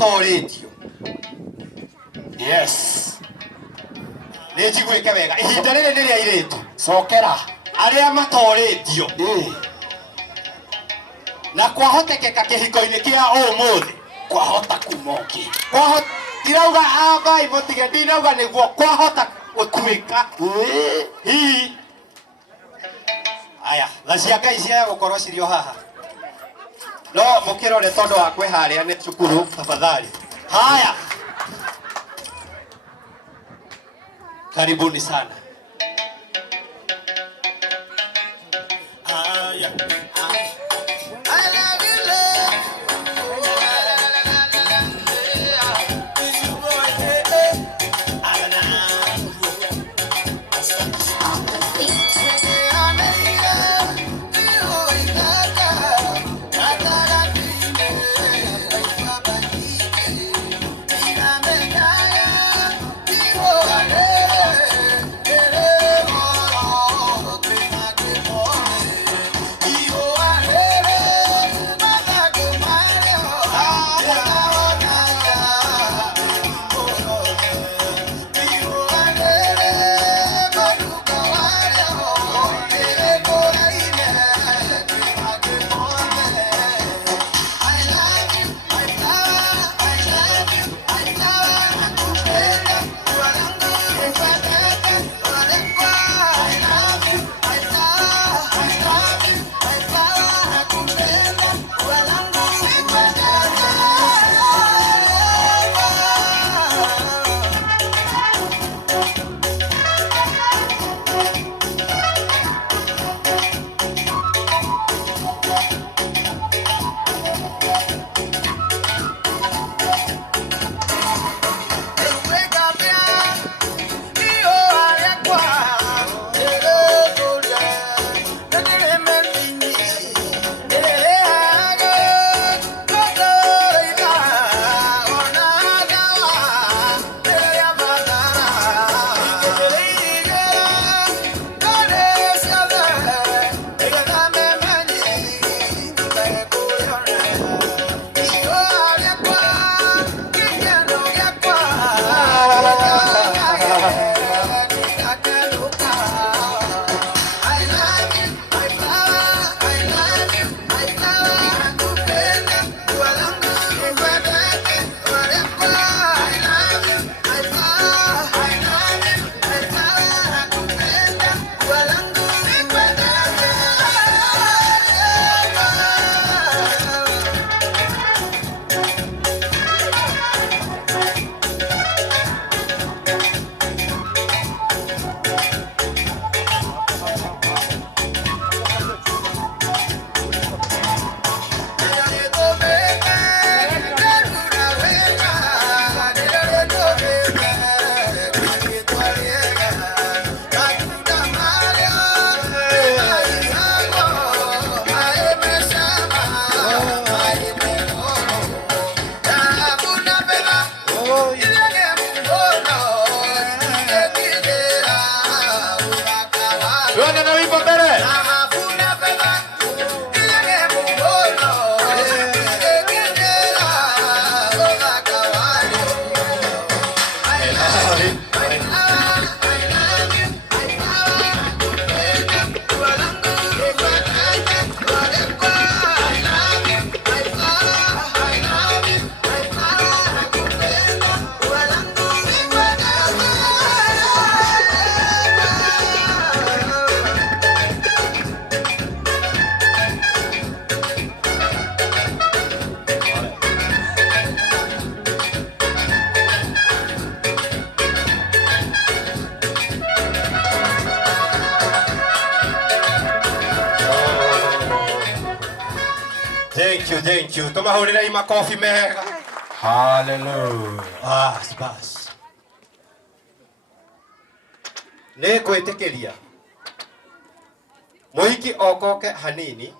Toritio. Yes. Nĩnjiguĩke wega. Ihinda rĩrĩ nĩ rĩa airĩtu. Cokera. Arĩa matoritio. Na kwahotekeka kĩhiko-inĩ kĩa ũmũthĩ. Kwahota kumoki. Ndirauga ambai mũtige, ndirauga nĩguo kwahota gũtuĩka. Hihi. Aya, tha cia Ngai cia gũkorwo cirĩ o haha. No mũkĩrore tondũ wa kwĩharĩa nĩ cukuru tafadhali. Haya. Karibuni sana. Haya. Thank you. Tumahulirei makofi mega. Hallelujah. Bas. Nĩ kwĩtĩkĩria. Mũhiki okoke hanini.